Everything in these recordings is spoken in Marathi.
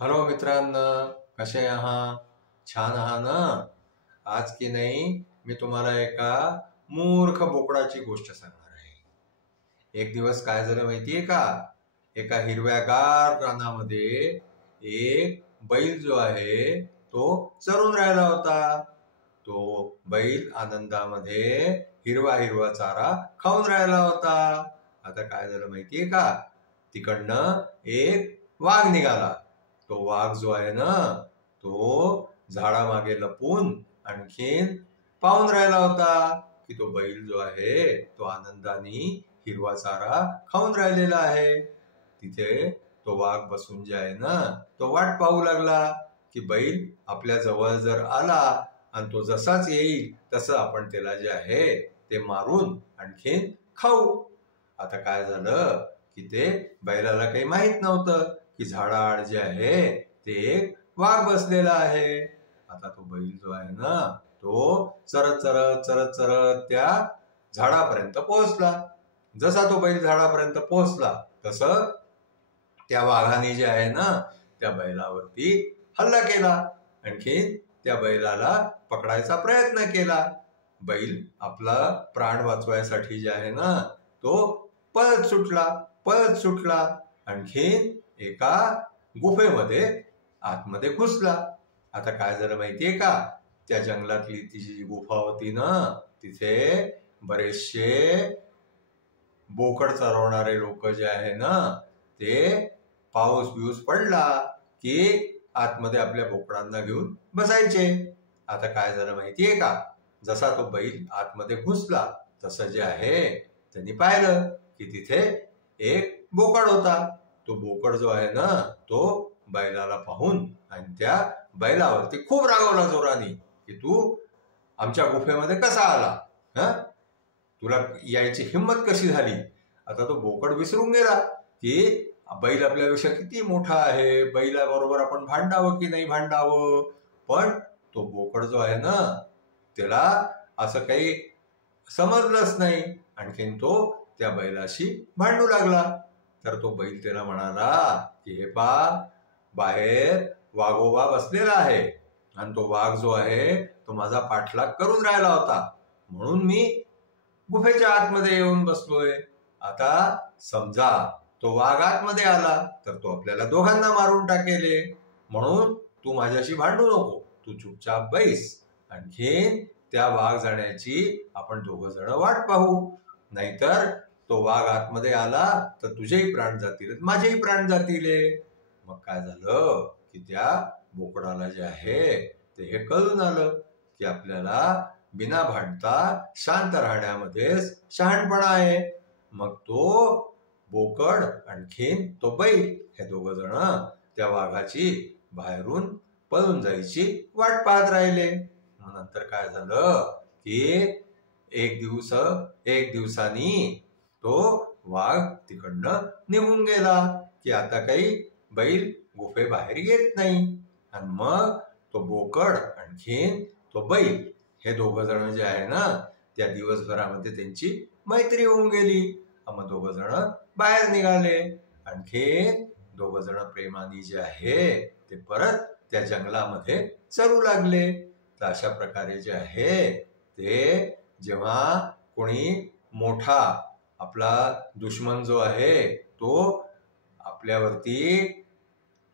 हॅलो मित्रांनो, कसे आहात? छान आहात ना? आज की नाही मी तुम्हाला एका मूर्ख बोकडाची गोष्ट सांगणार आहे. एक दिवस काय झालं माहितीये का? एका हिरव्यागार रानामध्ये एक बैल जो आहे तो चरून राहिला होता. तो बैल आनंदामध्ये हिरवा हिरवा चारा खाऊन राहिला होता. आता काय झालं माहितीये का? तिकडनं एक वाघ निघाला. तो वाघ जो आहे ना, तो झाडामागे लपून आणखीन पाहून राहिला होता की तो बैल जो आहे तो आनंदाने हिरवा चारा खाऊन राहिलेला आहे. तिथे तो वाघ बसून जे आहे ना, तो वाट पाहू लागला की बैल आपल्या जवळ जर आला आणि तो जसाच येईल तसं आपण त्याला जे आहे ते मारून आणखीन खाऊ. आता काय झालं की ते बैलाला काही माहित नव्हतं की झाडाआड जे आहे ते एक वाघ बसलेला आहे. आता तो बैल जो आहे ना, तो चरत चरत चरत चरत त्या झाडापर्यंत पोहोचला. जसा तो बैल झाडापर्यंत पोहोचला तसं त्या वाघाने जे आहे ना, त्या बैलावरती हल्ला केला. आणखी त्या बैलाला पकडायचा प्रयत्न केला. बैल आपला प्राण वाचवायसाठी जे आहे ना, तो पळत सुटला आणखीन एका गुफेमध्ये आतमध्ये घुसला. आता काय झालं माहितीये का? त्या जंगलातली ती जी गुफा होती ना, तिथे बरेचसे बोकड चरवणारे लोक जे आहे ना, ते पाऊस बिऊस पडला की आतमध्ये आपल्या बोकडांना घेऊन बसायचे. आता काय झालं माहितीये का? जसा तो बैल आतमध्ये घुसला तसं जे आहे त्यांनी पाहिलं की तिथे एक बोकड होता. तो बोकड जो आहे ना, तो बैलाला पाहून आणि त्या बैलावरती खूप रागावला जोराने की तू आमच्या गुफेमध्ये कसा आला? तुला यायची हिंमत कशी झाली? आता तो बोकड विसरून गेला की बैल आपल्यापेक्षा किती मोठा आहे, बैलाबरोबर आपण भांडावं की नाही भांडावं. पण तो बोकड जो आहे ना, त्याला असं काही समजलंच नाही. आणखीन तो त्या बैलाशी भांडू लागला. तर तो बैल त्याला म्हणाला की हे बाहेर वाघोबा बसलेला आहे आणि तो वाघ जो आहे तो माझा पाठलाग करून राहिला होता, म्हणून मी गुफेच्या आतमध्ये येऊन बसलोय. आता समजा तो वाघ आतमध्ये आला तर तो आपल्याला दोघांना मारून टाकेल, म्हणून तू माझ्याशी भांडू नको, तू चुपचाप बैस. आणखीन त्या वाघ जाण्याची आपण दोघ जण वाट पाहू. नाहीतर तो वाघ आतमध्ये आला तर तुझेही प्राण जातील, माझेही प्राण जातील. मग काय झालं की त्या बोकडाला जे आहे ते हे कळून आलं की आपल्याला बिना भांडता शांत राहण्यामध्येच शहाणपणा आहे. मग तो बोकड आणखीन तो बैल हे दोघ जण त्या वाघाची बाहेरून पळून जायची वाट पाहत राहिले. मग नंतर काय झालं की एक दिवसानी तो वाघ तिकडनं निघून गेला की आता काही बैल गुफेबाहेर येत नाही. आणि मग तो बोकड आणखीन तो बैल हे दोघ जण जे आहे ना, त्या दिवसभरामध्ये त्यांची मैत्री होऊन गेली. मग दोघ जण बाहेर निघाले. आणखीन दोघ जण प्रेमाने जे आहे ते परत त्या जंगलामध्ये चरू लागले. तर अशा प्रकारे जे आहे ते जेव्हा कोणी मोठा आपला दुश्मन जो आहे तो आपल्यावरती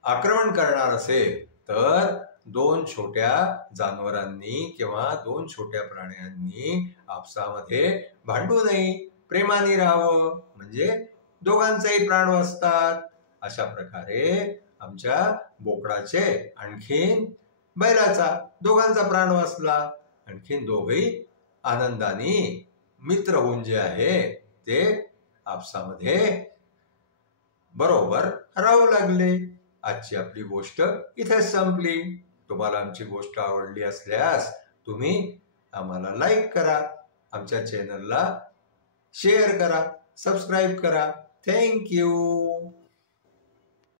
आक्रमण करणार असेल तर दोन छोट्या जानवरांनी किंवा दोन छोट्या प्राण्यांनी आपसामध्ये भांडू नये, प्रेमाने राहावं, म्हणजे दोघांचाही प्राण वाचतात. अशा प्रकारे आमच्या बोकडाचे आणखीन बैलाचा दोघांचा प्राण वाचला. आणखीन दोघही आनंदाने मित्र होऊन जे आहे ते आपसामध्ये बरोबर राहू लागले. आजची आपली गोष्ट इथेच संपली. तुम्हाला आमची गोष्ट आवडली असल्यास तुम्ही आम्हाला लाईक करा, आमच्या चॅनलला शेअर करा, सबस्क्राईब करा. Thank you.